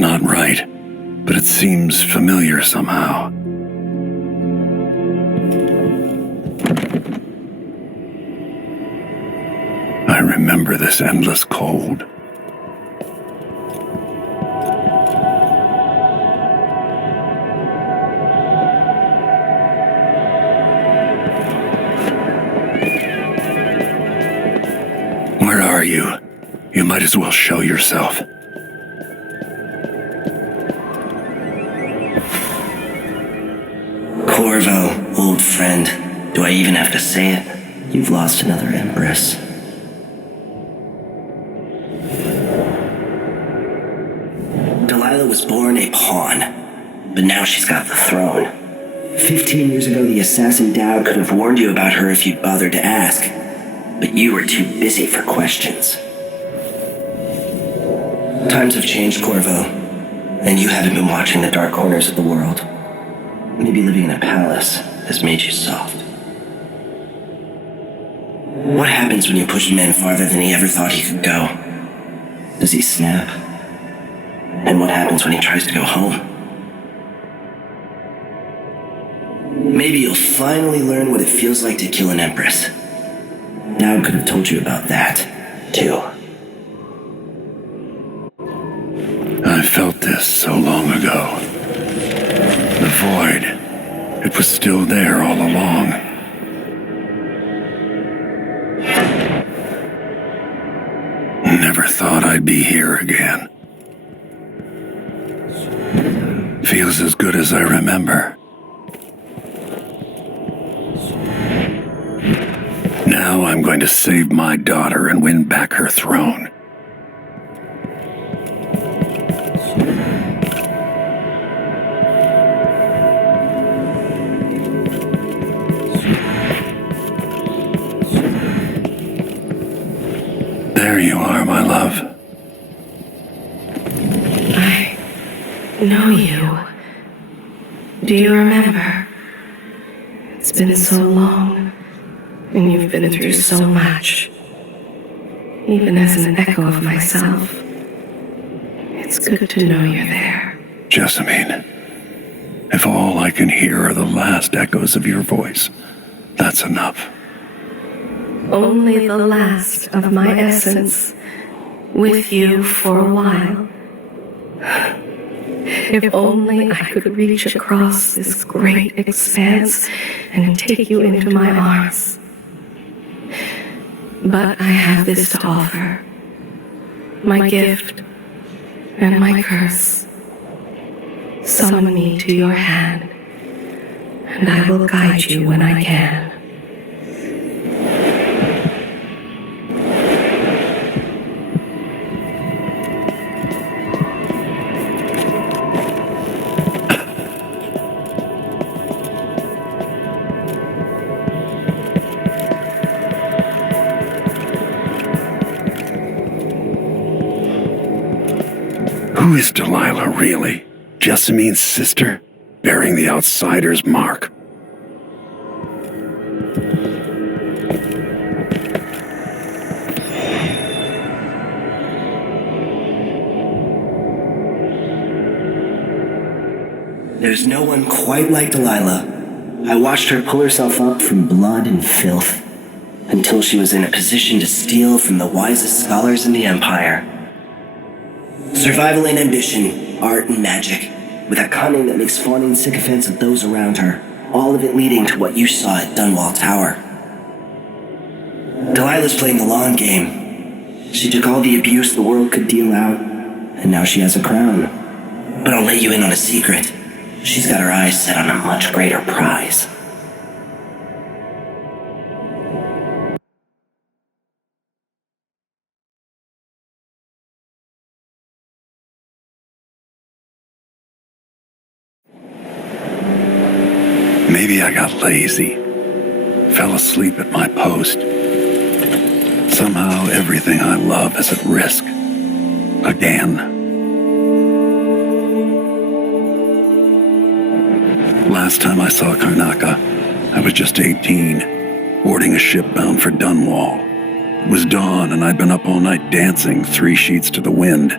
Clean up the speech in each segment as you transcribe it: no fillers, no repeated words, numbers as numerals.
not right, but it seems familiar somehow. I remember this endless cold. Where are you? You might as well show yourself. Corvo, old friend. Do I even have to say it? You've lost another empress. Delilah was born a pawn, but now she's got the throne. 15 years ago, the assassin Dowd could have warned you about her if you'd bothered to ask, but you were too busy for questions. Times have changed, Corvo, and you haven't been watching the dark corners of the world. Maybe living in a palace has made you soft. What happens when you push a man farther than he ever thought he could go? Does he snap? And what happens when he tries to go home? Maybe you'll finally learn what it feels like to kill an empress. Dowd could have told you about that, too. I felt this so long ago. The void, it was still there all along. Never thought I'd be here again. Feels as good as I remember. Now I'm going to save my daughter and win back her throne. There you are, my love. I know you. Do you remember? It's been so long, and you've been through so much. Even as an echo of myself, it's good to know you're there. Jessamine, if all I can hear are the last echoes of your voice, that's enough. Only the last of my essence, with you for a while. If only I could reach across this great expanse and take you into my arms. But I have this to offer. My gift and my curse. Summon me to your hand, and I will guide you when I can. Who is Delilah really? Jessamine's sister, bearing the outsider's mark. There's no one quite like Delilah. I watched her pull herself up from blood and filth until she was in a position to steal from the wisest scholars in the Empire. Survival and ambition, art and magic, with a cunning that makes fawning sycophants of those around her, all of it leading to what you saw at Dunwall Tower. Delilah's playing the long game. She took all the abuse the world could deal out, and now she has a crown. But I'll let you in on a secret. She's got her eyes set on a much greater prize. Maybe I got lazy, fell asleep at my post. Somehow everything I love is at risk. Again. Last time I saw Karnaca, I was just 18, boarding a ship bound for Dunwall. It was dawn and I'd been up all night dancing 3 sheets to the wind.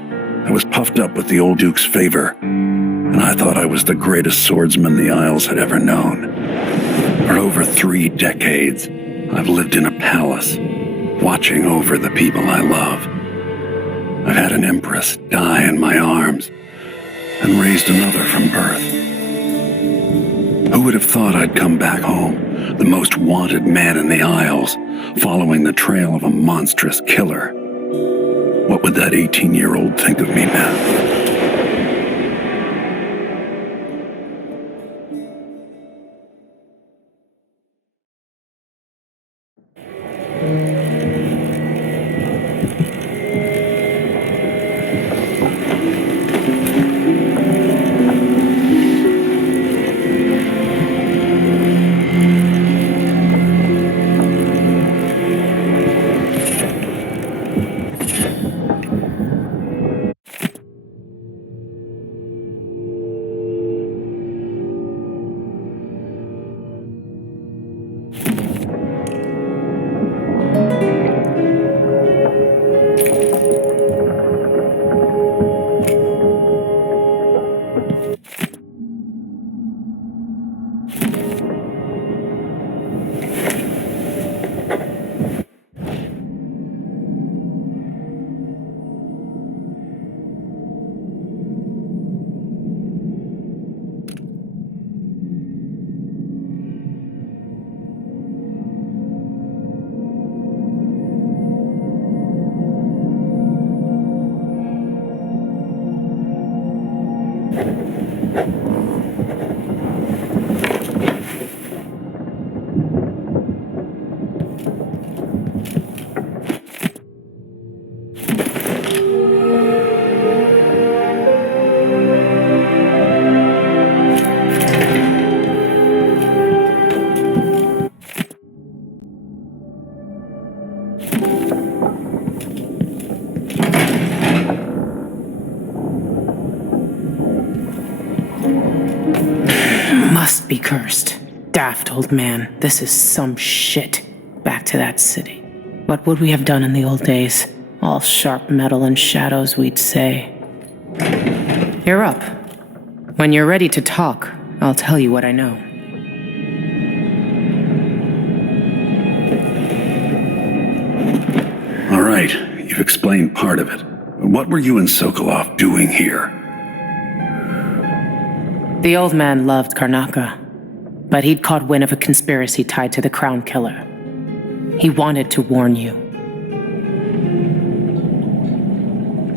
I was puffed up with the old Duke's favor, and I thought I was the greatest swordsman the Isles had ever known. For over 3 decades, I've lived in a palace, watching over the people I love. I've had an empress die in my arms, and raised another from birth. Who would have thought I'd come back home, the most wanted man in the Isles, following the trail of a monstrous killer? What would that 18-year-old think of me now? Must be cursed. Daft old man, this is some shit. Back to that city. What would we have done in the old days? All sharp metal and shadows, we'd say. You're up. When you're ready to talk, I'll tell you what I know. All right, you've explained part of it. What were you and Sokolov doing here? The old man loved Karnaka, but he'd caught wind of a conspiracy tied to the Crown Killer. He wanted to warn you.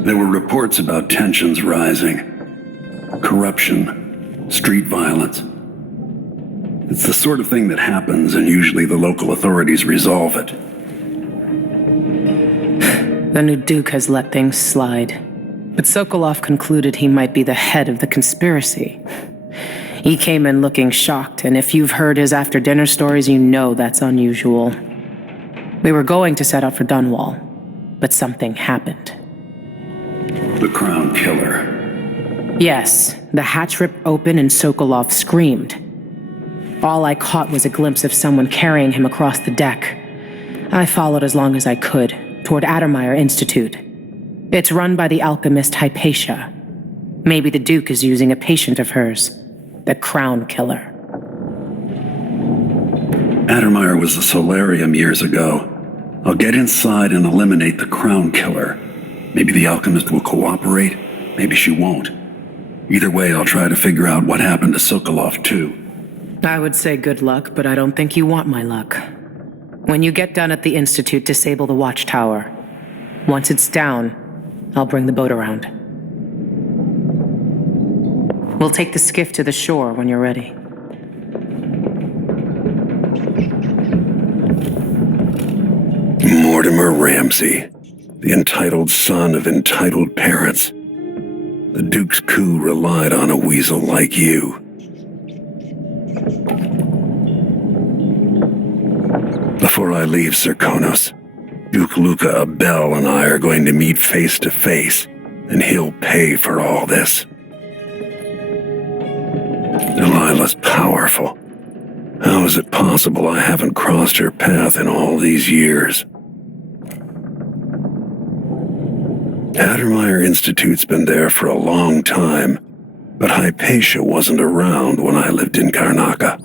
There were reports about tensions rising, corruption, street violence. It's the sort of thing that happens, and usually the local authorities resolve it. The new Duke has let things slide, but Sokolov concluded he might be the head of the conspiracy. He came in looking shocked, and if you've heard his after-dinner stories, you know that's unusual. We were going to set out for Dunwall, but something happened. The Crown Killer. Yes, the hatch ripped open and Sokolov screamed. All I caught was a glimpse of someone carrying him across the deck. I followed as long as I could, toward Addermeyer Institute. It's run by the alchemist Hypatia. Maybe the Duke is using a patient of hers. The Crown Killer. Addermeyer was a solarium years ago. I'll get inside and eliminate the Crown Killer. Maybe the alchemist will cooperate, maybe she won't. Either way, I'll try to figure out what happened to Sokolov, too. I would say good luck, but I don't think you want my luck. When you get done at the Institute, disable the watchtower. Once it's down, I'll bring the boat around. We'll take the skiff to the shore when you're ready. Mortimer Ramsey, the entitled son of entitled parents. The Duke's coup relied on a weasel like you. Before I leave Serkonos, Duke Luca Abel and I are going to meet face to face, and he'll pay for all this. Delilah's powerful. How is it possible I haven't crossed her path in all these years? Addermeyer Institute's been there for a long time, but Hypatia wasn't around when I lived in Karnaca.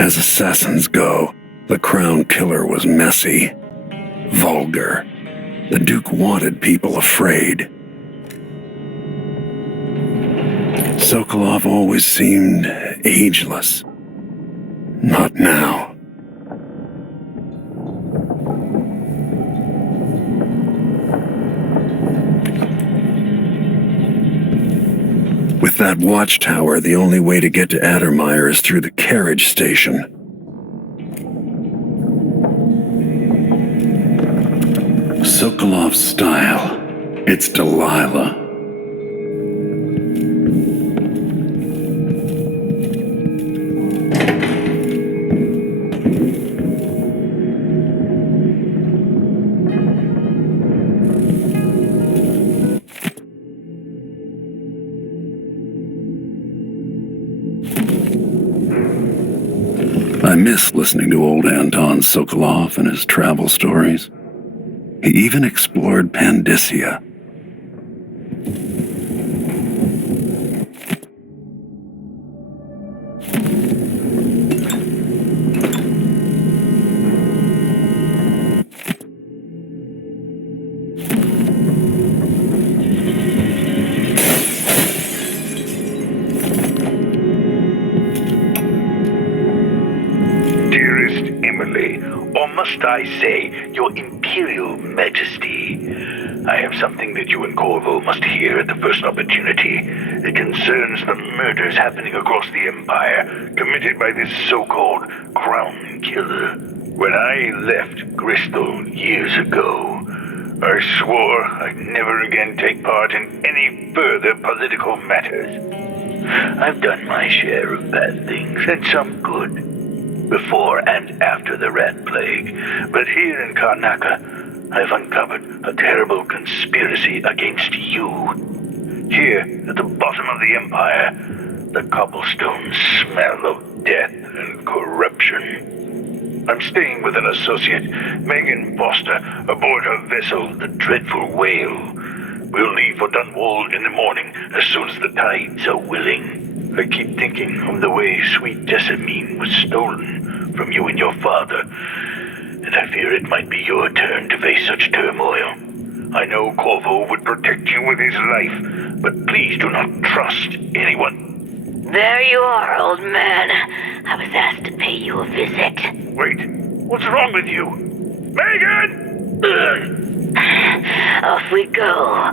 As assassins go, the Crown Killer was messy, vulgar. The Duke wanted people afraid. Sokolov always seemed ageless. Not now. With that watchtower, the only way to get to Addermeyer is through the carriage station. Sokolov's style. It's Delilah. I miss listening to old Anton Sokolov and his travel stories. He even explored Pandyssia. Must I say, Your Imperial Majesty, I have something that you and Corvo must hear at the first opportunity. It concerns the murders happening across the Empire, committed by this so-called Crown Killer. When I left Bristol years ago, I swore I'd never again take part in any further political matters. I've done my share of bad things, and some good, before and after the Rat Plague. But here in Karnaca, I've uncovered a terrible conspiracy against you. Here, at the bottom of the Empire, the cobblestones smell of death and corruption. I'm staying with an associate, Megan Foster, aboard her vessel, the Dreadful Wale. We'll leave for Dunwall in the morning, as soon as the tides are willing. I keep thinking of the way sweet Jessamine was stolen from you and your father, and I fear it might be your turn to face such turmoil. I know Corvo would protect you with his life, but please do not trust anyone. There you are, old man. I was asked to pay you a visit. Wait, what's wrong with you? Megan! Off we go,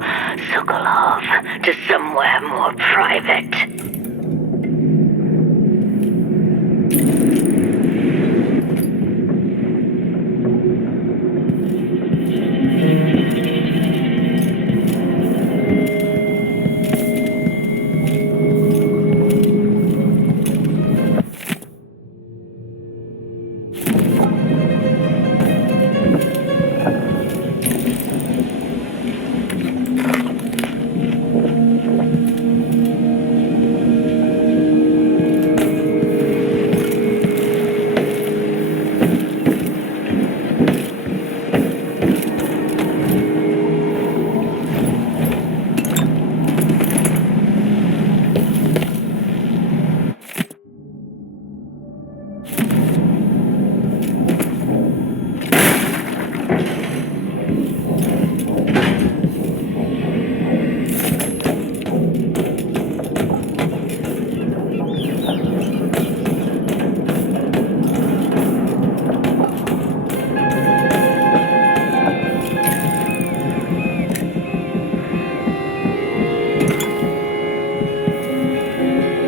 Sokolov, to somewhere more private.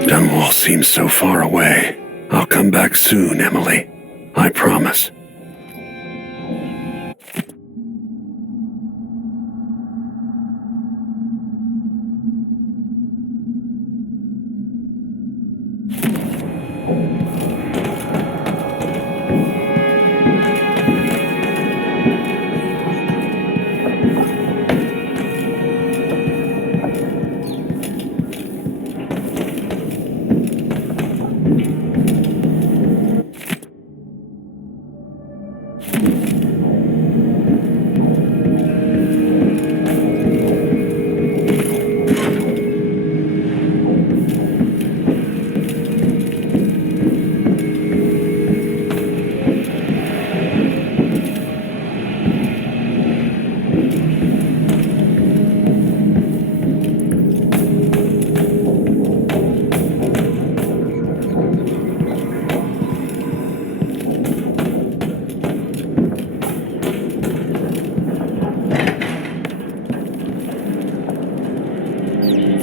Dunwall seems so far away. I'll come back soon, Emily. I promise.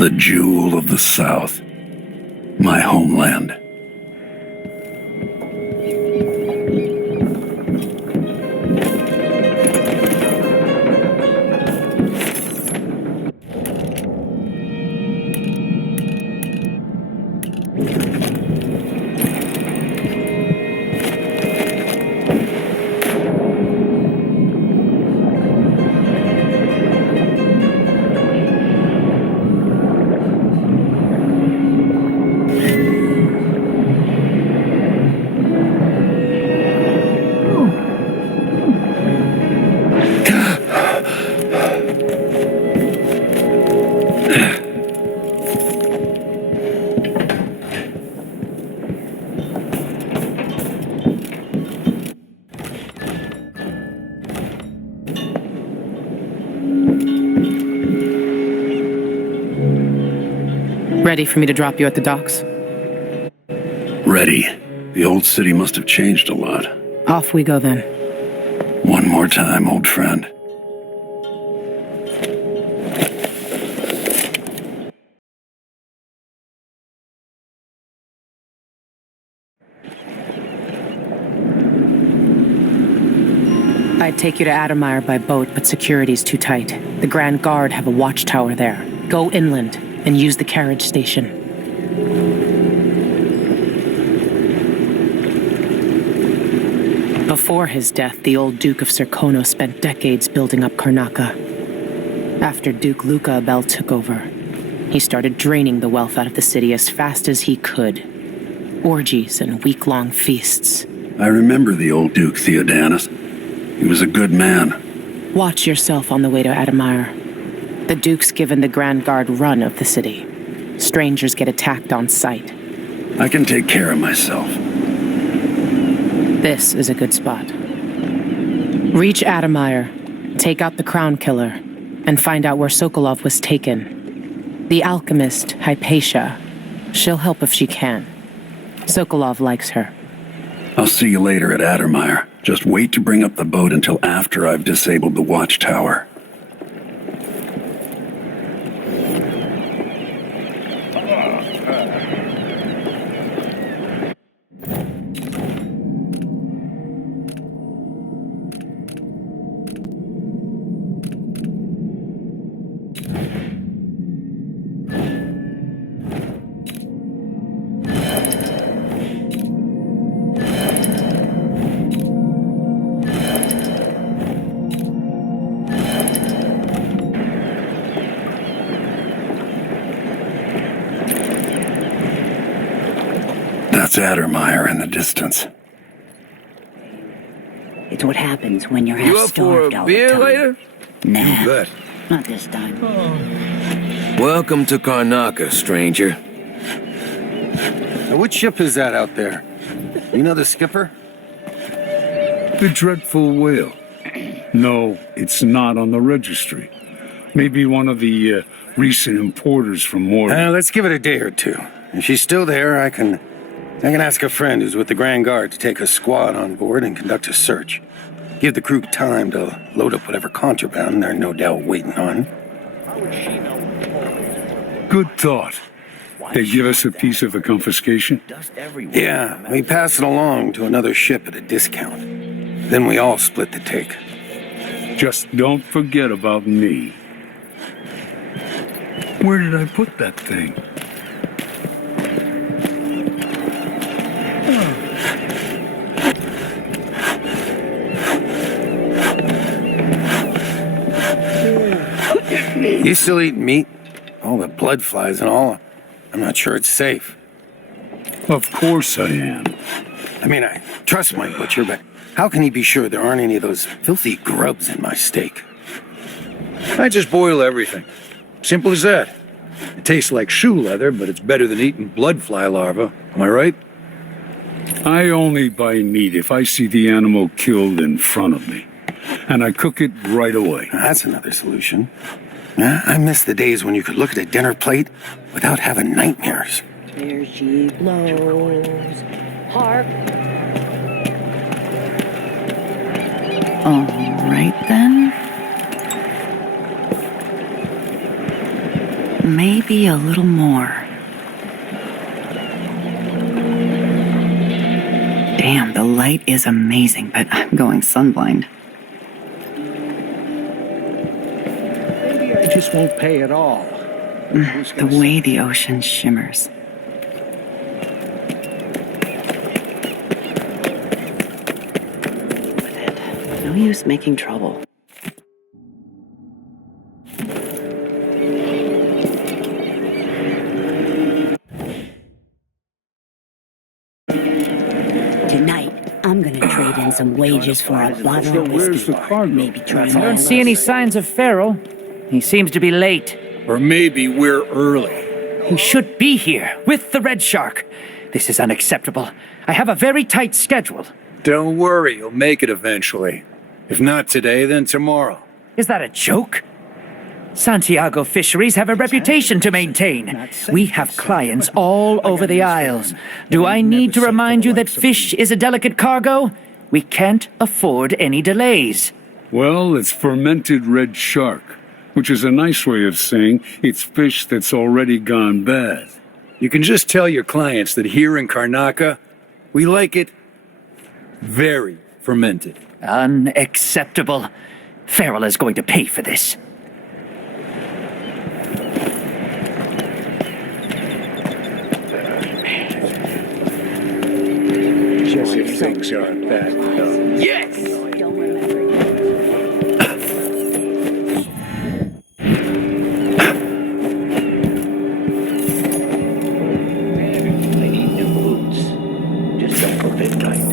The jewel of the South. My homeland. Ready for me to drop you at the docks? Ready. The old city must have changed a lot. Off we go then. One more time, old friend. I'd take you to Adamire by boat, but security's too tight. The Grand Guard have a watchtower there. Go inland and use the carriage station. Before his death, the old Duke of Serkono spent decades building up Karnaca. After Duke Luca Abel took over, he started draining the wealth out of the city as fast as he could. Orgies and week-long feasts. I remember the old Duke Theodanis. He was a good man. Watch yourself on the way to Adamire. The Duke's given the Grand Guard run of the city. Strangers get attacked on sight. I can take care of myself. This is a good spot. Reach Adamire, take out the Crown Killer, and find out where Sokolov was taken. The alchemist, Hypatia. She'll help if she can. Sokolov likes her. I'll see you later at Adamire. Just wait to bring up the boat until after I've disabled the watchtower. That's Adamire in the distance. It's what happens when you're half You up for starved a all beer the time. later? Nah, You bet. not this time. Welcome to Karnaca, stranger. Now, which ship is that out there? You know the skipper? The Dreadful Wale. No, it's not on the registry. Maybe one of the recent importers from Mordor. Let's give it a day or two. If she's still there, I can ask a friend who's with the Grand Guard to take a squad on board and conduct a search. Give the crew time to load up whatever contraband they're no doubt waiting on. Good thought. They give us a piece of the confiscation? Yeah, we pass it along to another ship at a discount. Then we all split the take. Just don't forget about me. Where did I put that thing? You still eat meat? All the blood flies and all. I'm not sure it's safe. Of course I am. I mean, I trust my butcher, but how can he be sure there aren't any of those filthy grubs in my steak? I just boil everything. Simple as that. It tastes like shoe leather, but it's better than eating bloodfly larvae. Am I right? I only buy meat if I see the animal killed in front of me. And I cook it right away. That's another solution. I miss the days when you could look at a dinner plate without having nightmares. There she blows. Hark. All right then. maybe a little more. Damn, the light is amazing, but I'm going sunblind. Maybe I just won't pay at all. The way the ocean shimmers. With it. No use making trouble. Tonight, I'm gonna trade in some wages for a bottle of Where's whiskey. the cargo? Maybe try I don't see any signs of Farrell. He seems to be late. Or maybe we're early. He should be here, with the Red Shark. This is unacceptable. I have a very tight schedule. Don't worry, you'll make it eventually. If not today, then tomorrow. Is that a joke? Santiago Fisheries have a reputation to maintain. We have clients all over the Isles. Do I need to remind you that fish is a delicate cargo? We can't afford any delays. Well, it's fermented red shark, which is a nice way of saying it's fish that's already gone bad. You can just tell your clients that here in Karnaca, we like it very fermented. Unacceptable. Farrell is going to pay for this. Just if things aren't bad enough. Yes! Don't remember. I need new boots. Just don't go bit tight.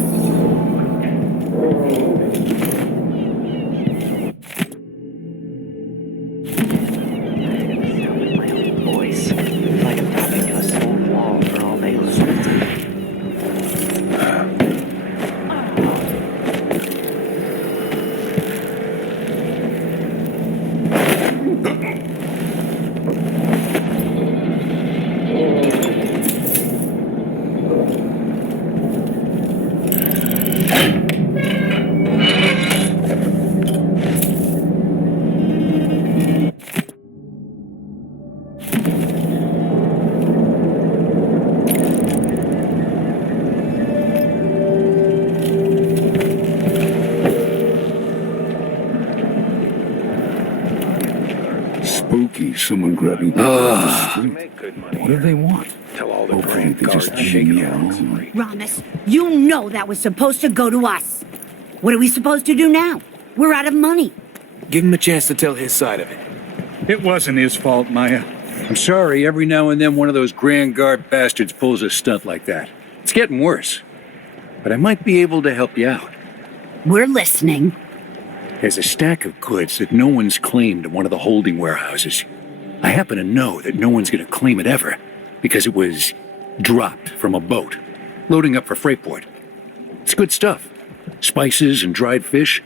My own voice. Like I'm talking to a stone wall for all they listen to. Spooky, someone grabbing people off the street. Make good money. What do they want? Tell all the Hopefully grand they just guards leave shaking me their alone. Ramos, you know that was supposed to go to us. What are we supposed to do now? We're out of money. Give him a chance to tell his side of it. It wasn't his fault, Maya. I'm sorry, every now and then one of those Grand Guard bastards pulls a stunt like that. It's getting worse. But I might be able to help you out. We're listening. There's a stack of goods that no one's claimed in one of the holding warehouses. I happen to know that no one's going to claim it ever, because it was dropped from a boat, loading up for Freightport. It's good stuff. Spices and dried fish.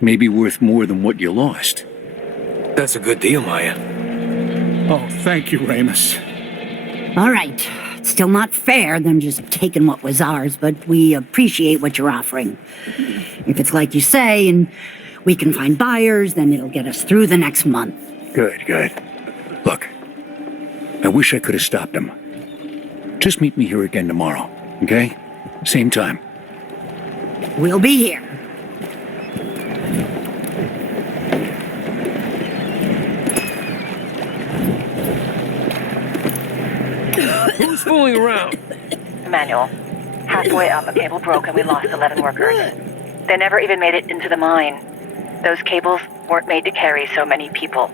Maybe worth more than what you lost. That's a good deal, Maya. Oh, thank you, Ramus. All right. It's still not fair, them just taking what was ours, but we appreciate what you're offering. If it's like you say, and we can find buyers, then it'll get us through the next month. Good, good. Look, I wish I could have stopped him. Just meet me here again tomorrow, okay? Same time. We'll be here. Who's fooling around? Emmanuel, halfway up, a cable broke and we lost 11 workers. They never even made it into the mine. Those cables weren't made to carry so many people.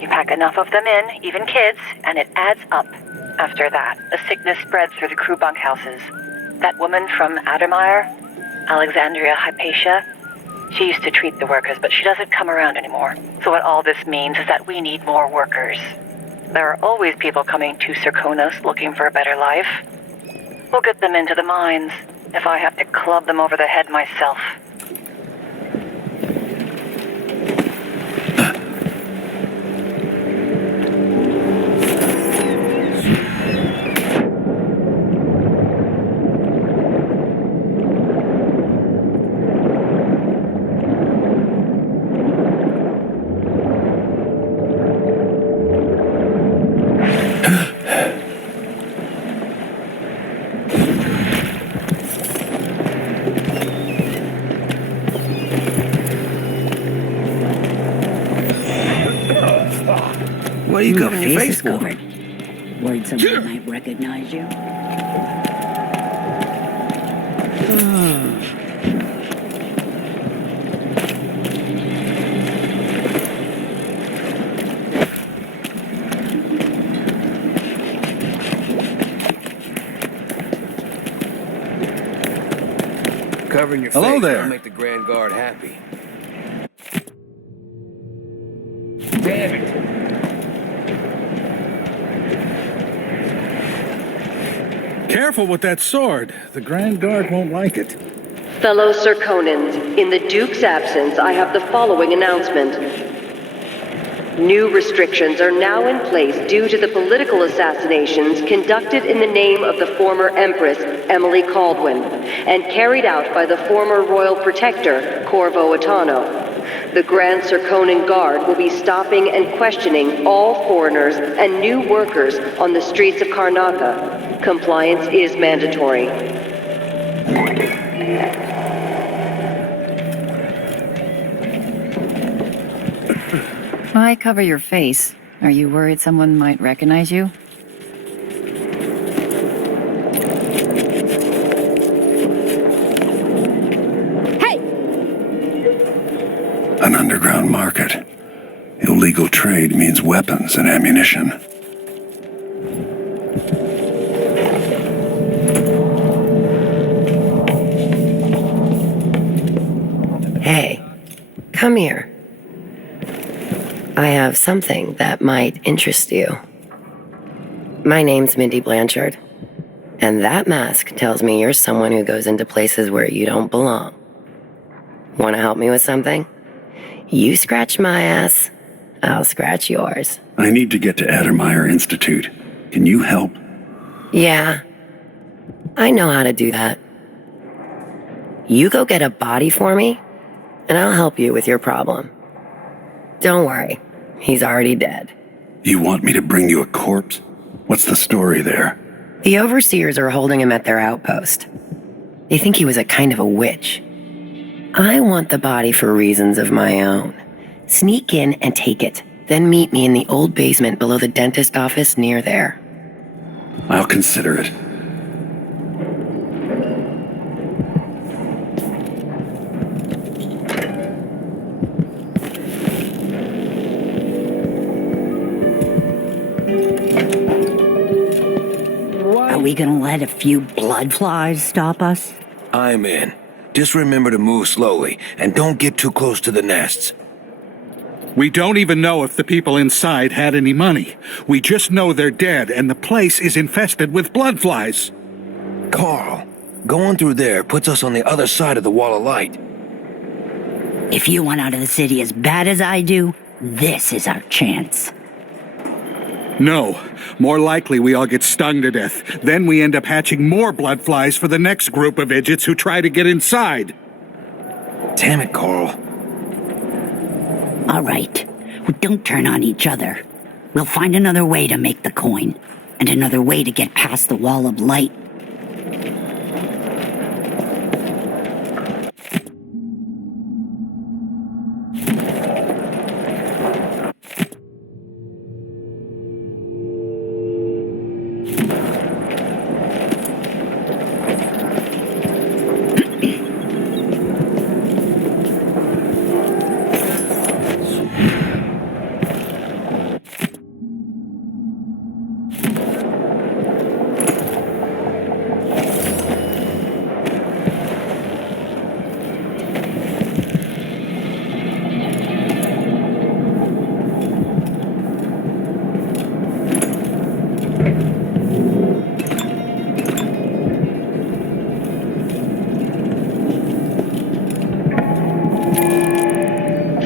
You pack enough of them in, even kids, and it adds up. After that, a sickness spread through the crew bunkhouses. That woman from Addermeyer, Alexandria Hypatia, she used to treat the workers, but she doesn't come around anymore. So what all this means is that we need more workers. There are always people coming to Serkonos looking for a better life. We'll get them into the mines, if I have to club them over the head myself. Why are you covering your face for? Covered. Worried someone might recognize you. Covering your Hello face there. will make the Grand Guard happy. Damn it! Careful with that sword. The Grand Guard won't like it. Fellow Circonans, in the Duke's absence, I have the following announcement. New restrictions are now in place due to the political assassinations conducted in the name of the former Empress, Emily Caldwin, and carried out by the former Royal Protector, Corvo. The Grand Circonan Guard will be stopping and questioning all foreigners and new workers on the streets of Karnaca. Compliance is mandatory. Why cover your face? Are you worried someone might recognize you? Hey! An underground market. Illegal trade means weapons and ammunition. Hey, come here. I have something that might interest you. My name's Mindy Blanchard, and that mask tells me you're someone who goes into places where you don't belong. Want to help me with something? You scratch my ass, I'll scratch yours. I need to get to Addermeyer Institute. Can you help? Yeah, I know how to do that. You go get a body for me, and I'll help you with your problem. Don't worry, he's already dead. You want me to bring you a corpse? What's the story there? The overseers are holding him at their outpost. They think he was a kind of a witch. I want the body for reasons of my own. Sneak in and take it, then meet me in the old basement below the dentist office near there. I'll consider it. Are we gonna let a few blood flies stop us? I'm in. Just remember to move slowly, and don't get too close to the nests. We don't even know if the people inside had any money. We just know they're dead, and the place is infested with blood flies. Carl, going through there puts us on the other side of the wall of light. If you want out of the city as bad as I do, this is our chance. No. More likely we all get stung to death. Then we end up hatching more blood flies for the next group of idiots who try to get inside. Damn it, Carl. All right. Well, don't turn on each other. We'll find another way to make the coin, and another way to get past the wall of light.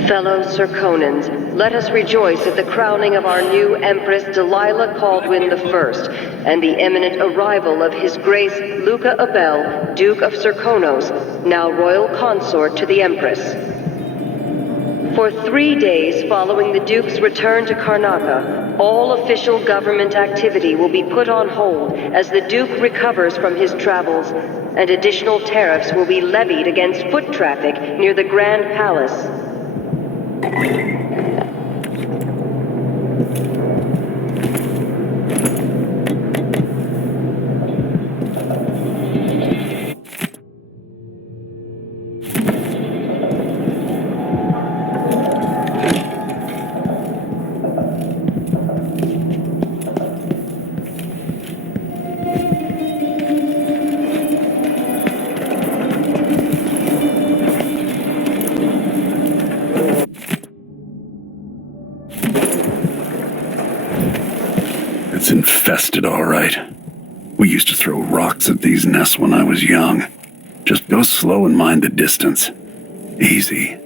Fellow Circonans, let us rejoice at the crowning of our new Empress Delilah Caldwin I, and the imminent arrival of His Grace Luca Abel, Duke of Circonos, now Royal Consort to the Empress. For 3 days following the Duke's return to Karnaca, all official government activity will be put on hold as the Duke recovers from his travels, and additional tariffs will be levied against foot traffic near the Grand Palace. It's infested, all right. We used to throw rocks at these nests when I was young. Just go slow and mind the distance. Easy.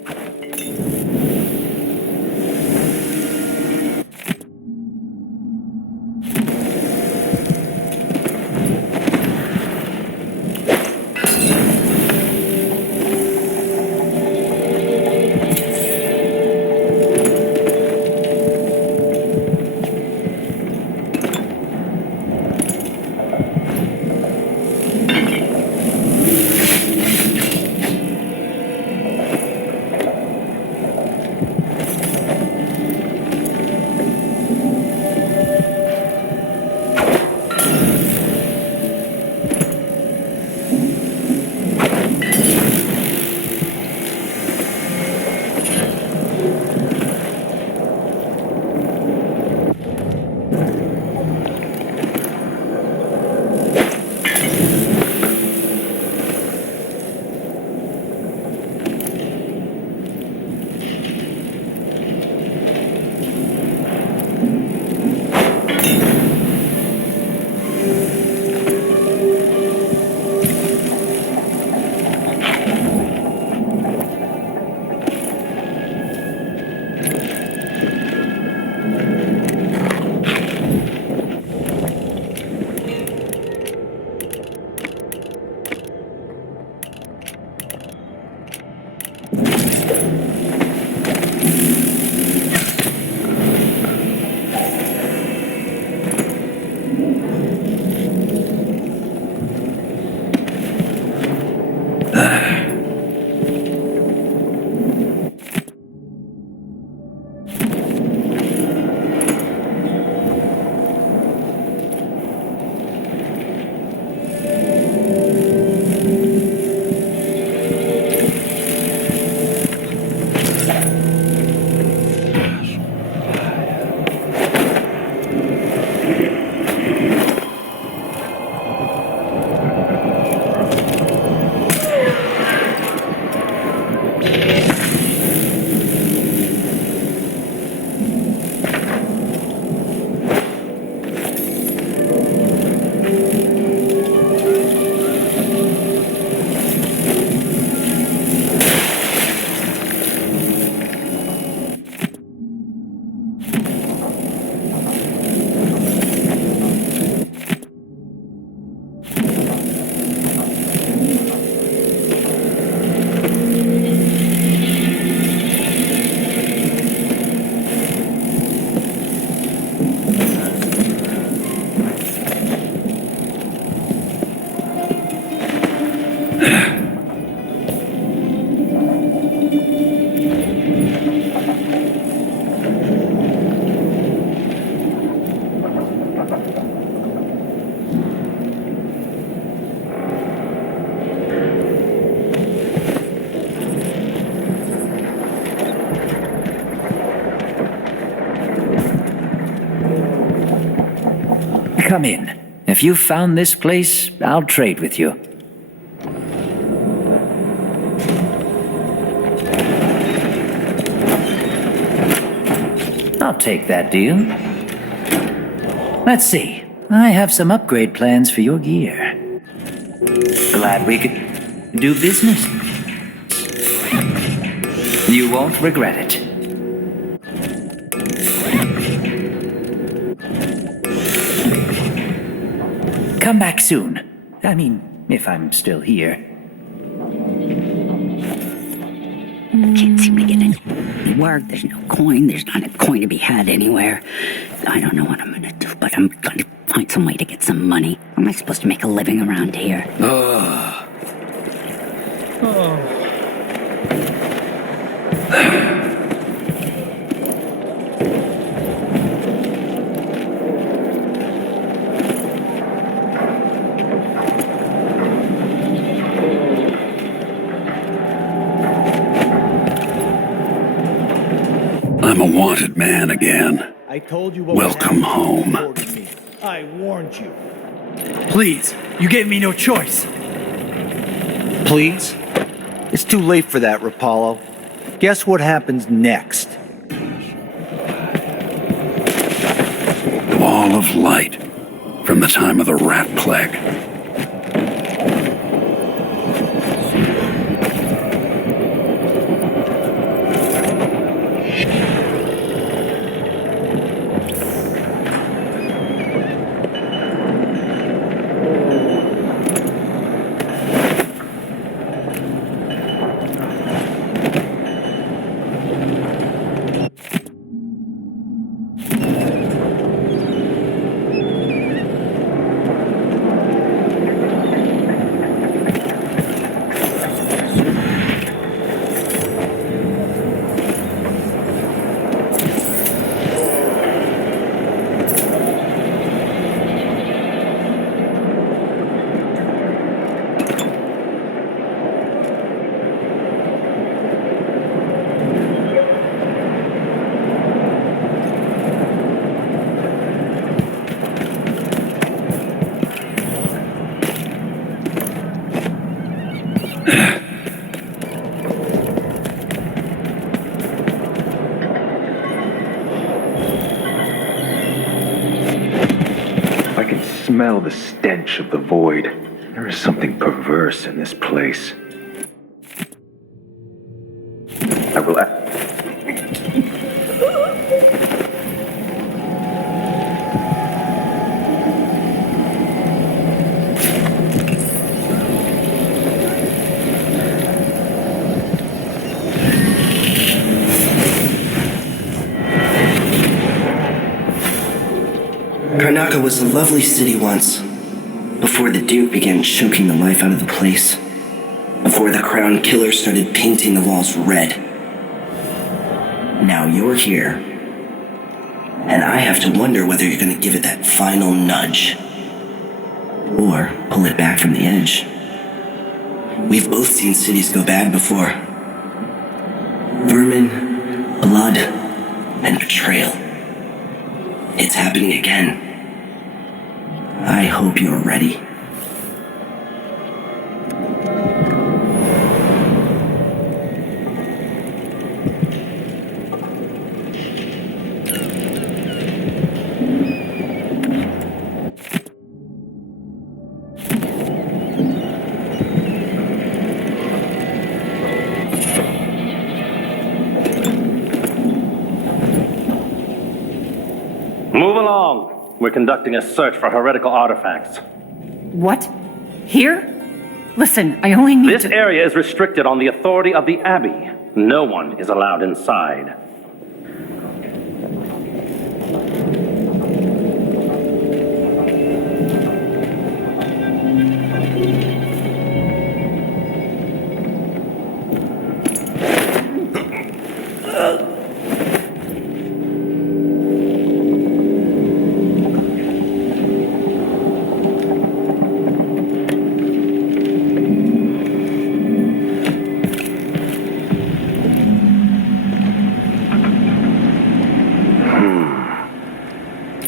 Come in. If you've found this place, I'll trade with you. I'll take that deal. Let's see. I have some upgrade plans for your gear. Glad we could do business. You won't regret it. Come back soon. I mean, if I'm still here. Can't seem to get any work. There's no coin. There's not a coin to be had anywhere. I don't know what I'm gonna do, but I'm gonna find some way to get some money. How am I supposed to make a living around here? I'm a wanted man again. I told you what Welcome home. I warned you. Please, you gave me no choice. Please? It's too late for that, Rapallo. Guess what happens next? Wall of of light from the time of the rat plague. Smell the stench of the void. There is something perverse in this place. I will. Karnaca was a lovely city once, before the Duke began choking the life out of the place, before the Crown Killer started painting the walls red. Now you're here, and I have to wonder whether you're going to give it that final nudge, or pull it back from the edge. We've both seen cities go bad before. Vermin, blood, and betrayal. It's happening again. I hope you're ready. Move along. We're conducting a search for heretical artifacts. What? Here? Listen, I only need This area is restricted on the authority of the Abbey. No one is allowed inside.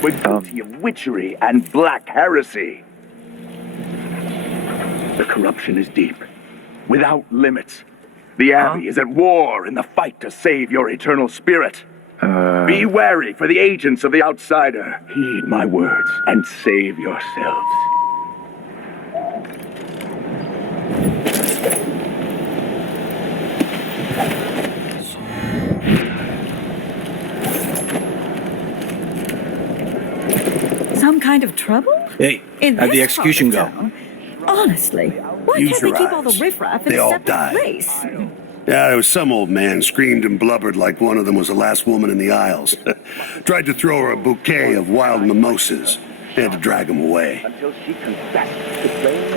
We're guilty of witchery and black heresy. The corruption is deep, without limits. The Abbey is at war in the fight to save your eternal spirit. Be wary for the agents of the outsider. Heed my words and save yourselves. some kind of trouble? Hey, how'd the execution go? Honestly, why Use can't they your keep all the eyes. riffraff in They a all separate died. place? Yeah, there was some old man screamed and blubbered like one of them was the last woman in the Isles. Tried to throw her a bouquet of wild mimosas. Had to drag him away.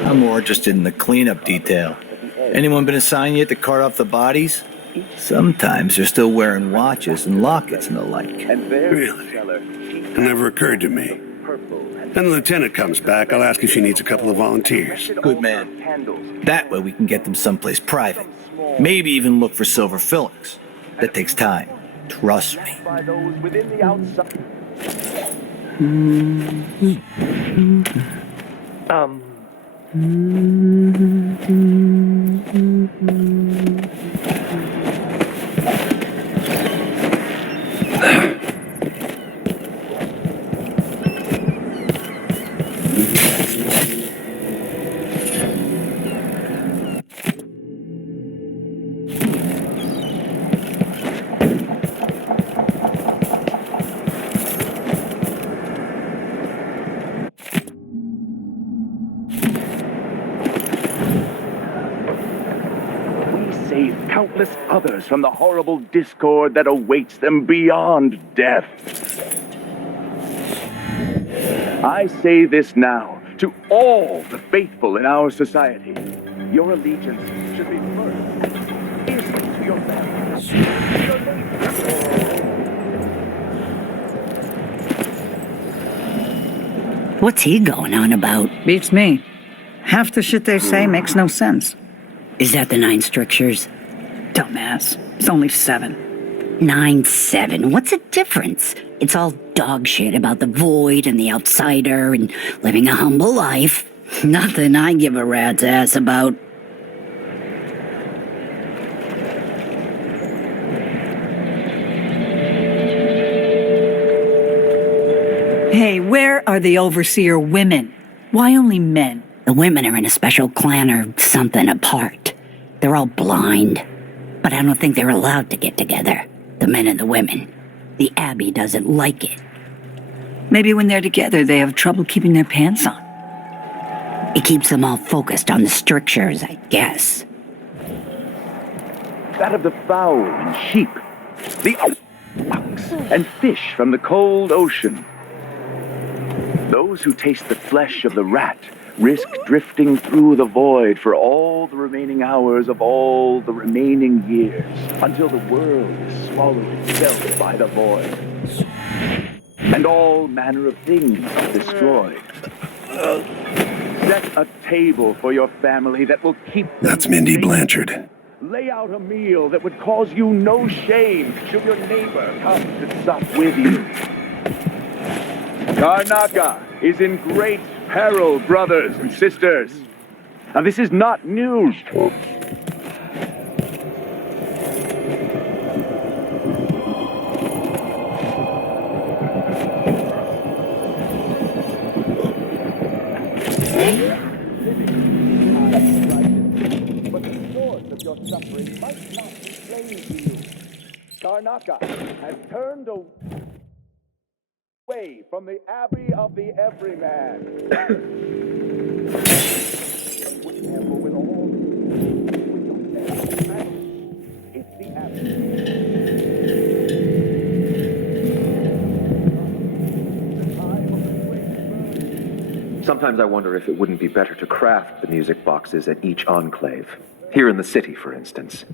I'm more interested in the cleanup detail. Anyone been assigned yet to cart off the bodies? Sometimes they're still wearing watches and lockets and the like. Really? It never occurred to me. When the lieutenant comes back, I'll ask if she needs a couple of volunteers. Good man. That way we can get them someplace private. Maybe even look for silver fillings. That takes time. Trust me. countless others from the horrible discord that awaits them beyond death. I say this now to all the faithful in our society. Your allegiance should be first to your families, to your neighbors. What's he going on about? Beats me. Half the shit they say makes no sense. Is that the 9 strictures? Dumbass. It's only 7. 9-7. What's the difference? It's all dog shit about the void and the outsider and living a humble life. Nothing I give a rat's ass about. Hey, where are the overseer women? Why only men? The women are in a special clan or something apart. They're all blind. But I don't think they're allowed to get together. The men and the women. The Abbey doesn't like it. Maybe when they're together, they have trouble keeping their pants on. It keeps them all focused on the strictures, I guess. That of the fowl and sheep, the ox and fish from the cold ocean. Those who taste the flesh of the rat risk drifting through the void for all the remaining hours of all the remaining years, until the world is swallowed itself by the void, and all manner of things are destroyed. Set a table for your family that will keep them That's Mindy safe. Blanchard. Lay out a meal that would cause you no shame should your neighbor come to sup with you. Karnaka is in great peril, brothers and sisters. Now, this is not news. But the source of your suffering might not be plain to you. Karnaka has turned away from the Abbey of the Everyman. With all it's the Sometimes I wonder if it wouldn't be better to craft the music boxes at each enclave. Here in the city, for instance.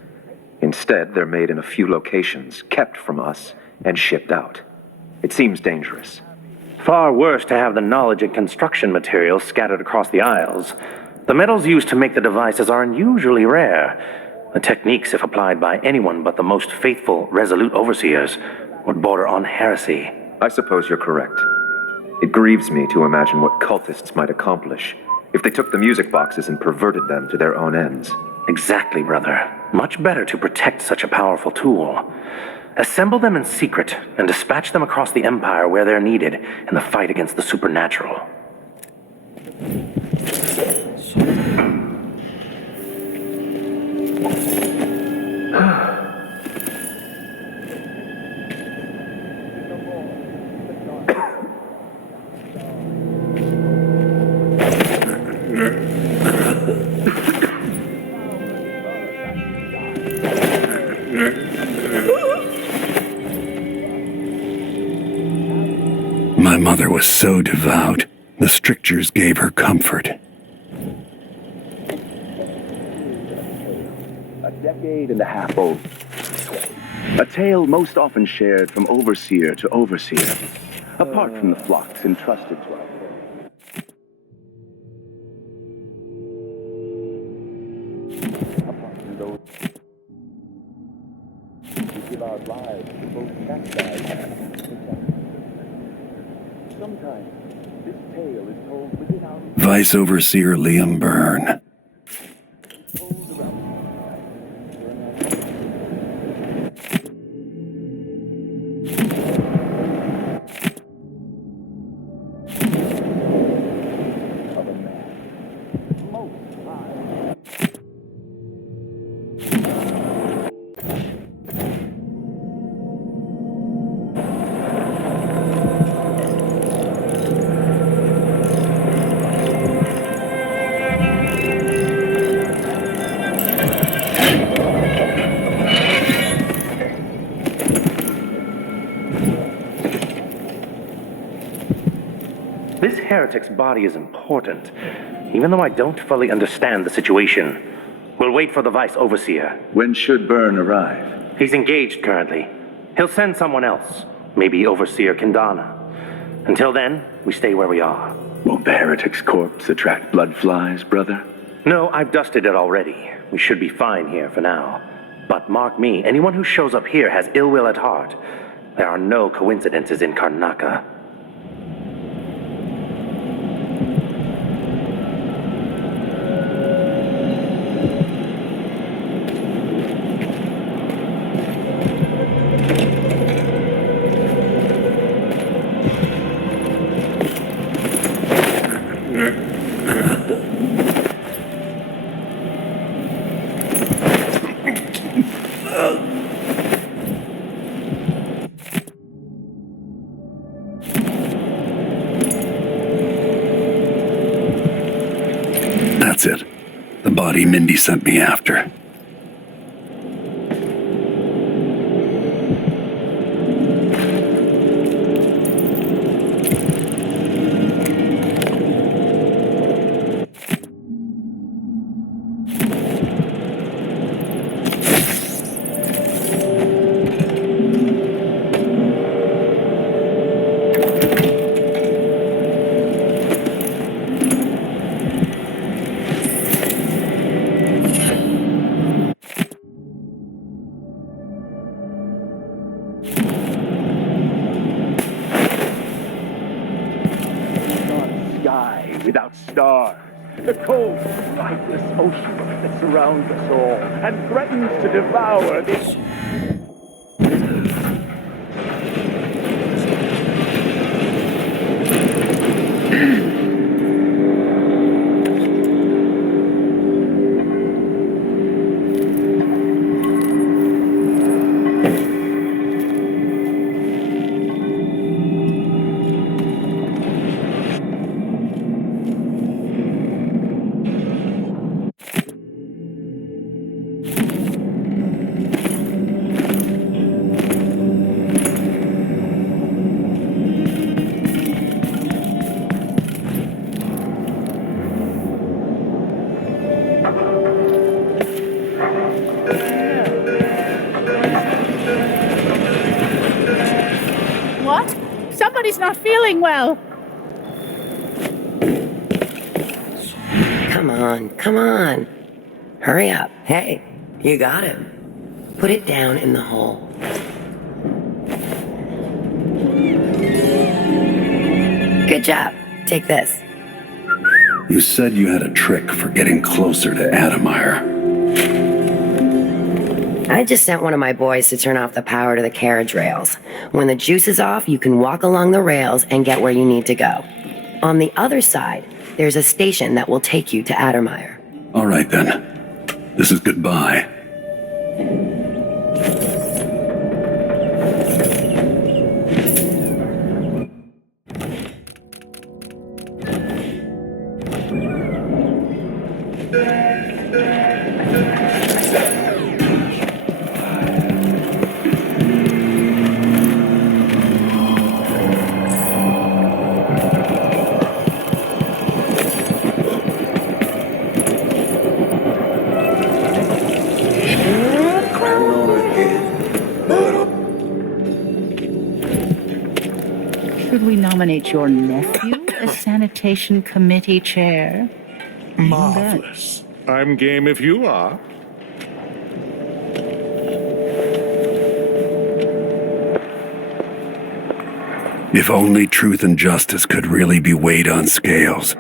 Instead, they're made in a few locations, kept from us, and shipped out. It seems dangerous. Far worse to have the knowledge and construction materials scattered across the Isles. The metals used to make the devices are unusually rare. The techniques, if applied by anyone but the most faithful, resolute overseers, would border on heresy. I suppose you're correct. It grieves me to imagine what cultists might accomplish if they took the music boxes and perverted them to their own ends. Exactly, brother. Much better to protect such a powerful tool. Assemble them in secret and dispatch them across the Empire where they're needed in the fight against the supernatural. My mother was so devout, the strictures gave her comfort. A decade and a half old. A tale most often shared from overseer to overseer, apart from the flocks entrusted to us. Apart from those who give our lives to both chastise and protect. Sometimes this tale is told within our Vice Overseer Liam Byrne. This heretic's body is important, even though I don't fully understand the situation. We'll wait for the Vice Overseer. When should Byrne arrive? He's engaged currently. He'll send someone else, maybe Overseer Kindana. Until then, we stay where we are. Won't the heretic's corpse attract blood flies, brother? No, I've dusted it already. We should be fine here for now. But mark me, anyone who shows up here has ill will at heart. There are no coincidences in Karnaca. That's it. The body Mindy sent me after. Without stars, the cold, lifeless ocean that surrounds us all and threatens to devour the... Somebody's not feeling well. Come on. Hurry up. Hey, you got it. Put it down in the hole. Good job. Take this. You said you had a trick for getting closer to Adamire. I just sent one of my boys to turn off the power to the carriage rails. When the juice is off, you can walk along the rails and get where you need to go. On the other side, there's a station that will take you to Adamire. All right then. This is goodbye. Should we nominate your nephew as sanitation committee chair? Marvelous. I'm game if you are. If only truth and justice could really be weighed on scales.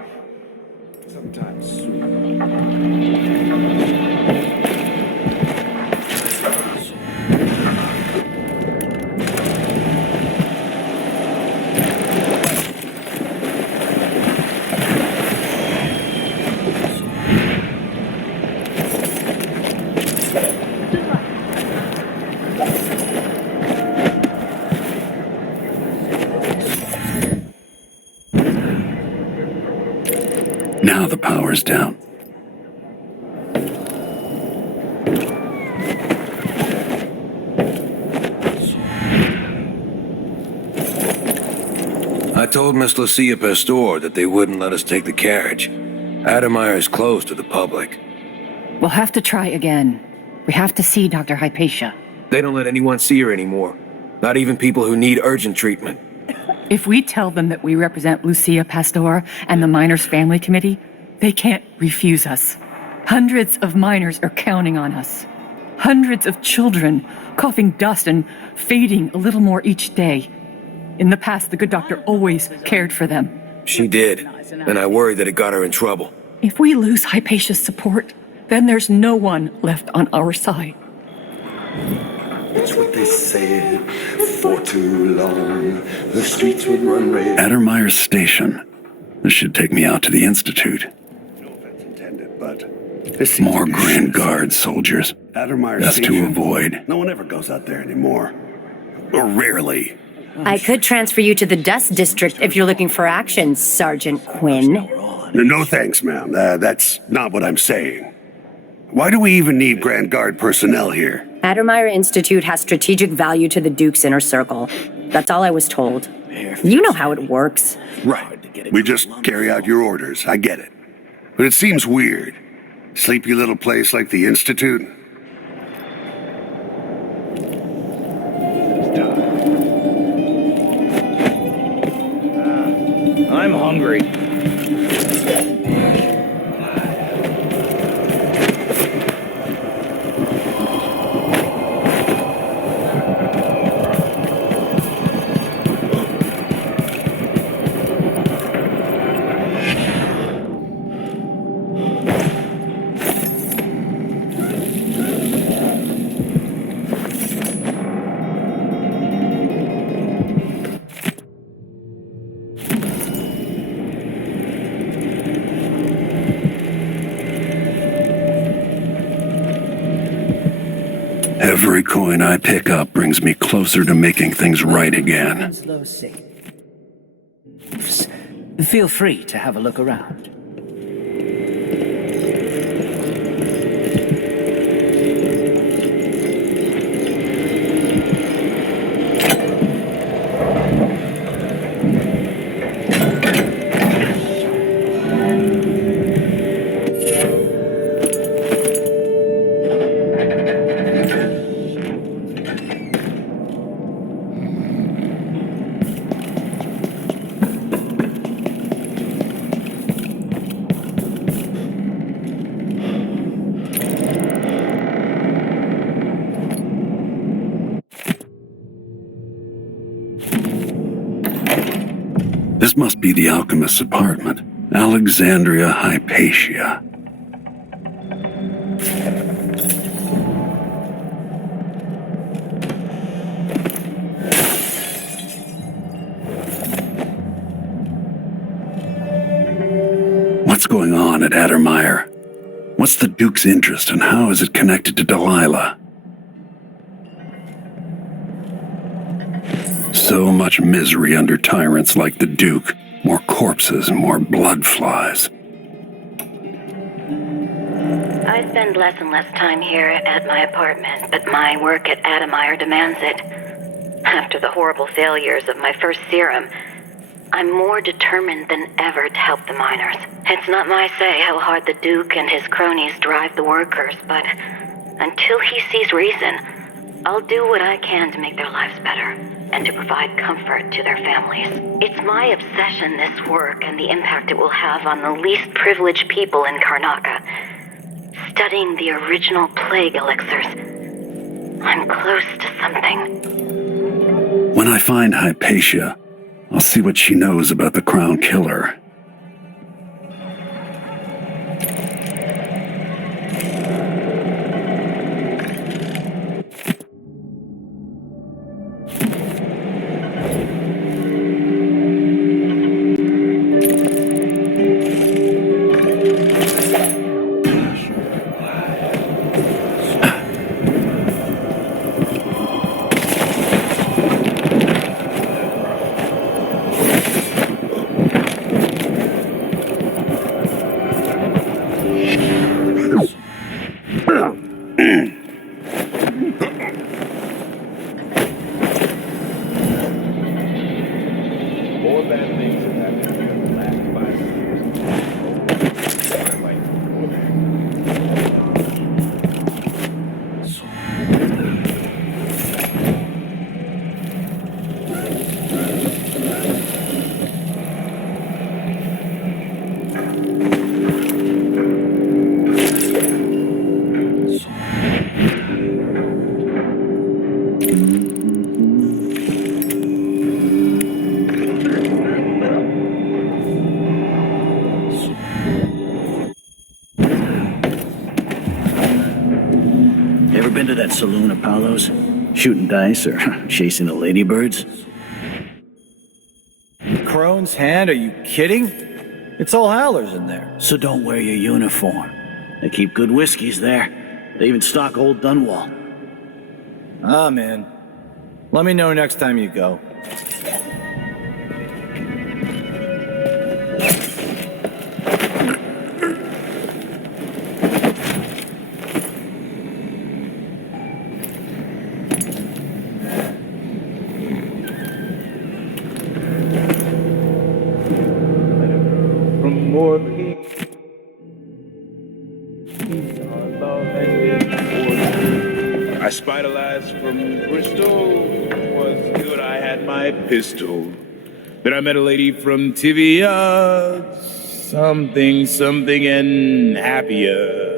Now the power's down. I told Miss Lucia Pastor that they wouldn't let us take the carriage. Adamire is closed to the public. We'll have to try again. We have to see Dr. Hypatia. They don't let anyone see her anymore. Not even people who need urgent treatment. If we tell them that we represent Lucia Pastor and the Miners Family Committee, they can't refuse us. Hundreds of miners are counting on us. Hundreds of children coughing dust and fading a little more each day. In the past, the good doctor always cared for them. She did, and I worry that it got her in trouble. If we lose Hypatia's support, then there's no one left on our side. That's what they said for too long. The streets would run red. Addermire Station. This should take me out to the Institute. No offense intended, but More Grand Guard soldiers. Addermire Best to Station. avoid. No one ever goes out there anymore. Or rarely. I could transfer you to the Dust District if you're looking for action, Sergeant Quinn. No thanks, ma'am. That's not what I'm saying. Why do we even need Grand Guard personnel here? Addermire Institute has strategic value to the Duke's inner circle. That's all I was told. You know how it works. Right. We just carry out your orders. I get it. But it seems weird. Sleepy little place like the Institute. I'm hungry. Every coin I pick up brings me closer to making things right again. Feel free to have a look around. This must be the alchemist's apartment. Alexandria Hypatia. What's going on at Addermire? What's the Duke's interest and how is it connected to Delilah? So much misery under tyrants like the Duke. More corpses and more blood flies. I spend less and less time here at my apartment, but my work at Addermire demands it. After the horrible failures of my first serum, I'm more determined than ever to help the miners. It's not my say how hard the Duke and his cronies drive the workers, but until he sees reason, I'll do what I can to make their lives better and to provide comfort to their families. It's my obsession, this work, and the impact it will have on the least privileged people in Karnaca. Studying the original plague elixirs, I'm close to something. When I find Hypatia, I'll see what she knows about the Crown Killer. More bad things have happened here in the last 5 Ever been to that saloon, Apollo's? Shooting dice or chasing the ladybirds? Crone's hand? Are you kidding? It's all howlers in there. So don't wear your uniform. They keep good whiskeys there. They even stock Old Dunwall. Ah, man. Let me know next time you go. from more peace. Peace on love and discord. I spied a lass from Bristol. Was good, I had my pistol. Then I met a lady from Tivia. Something and happier.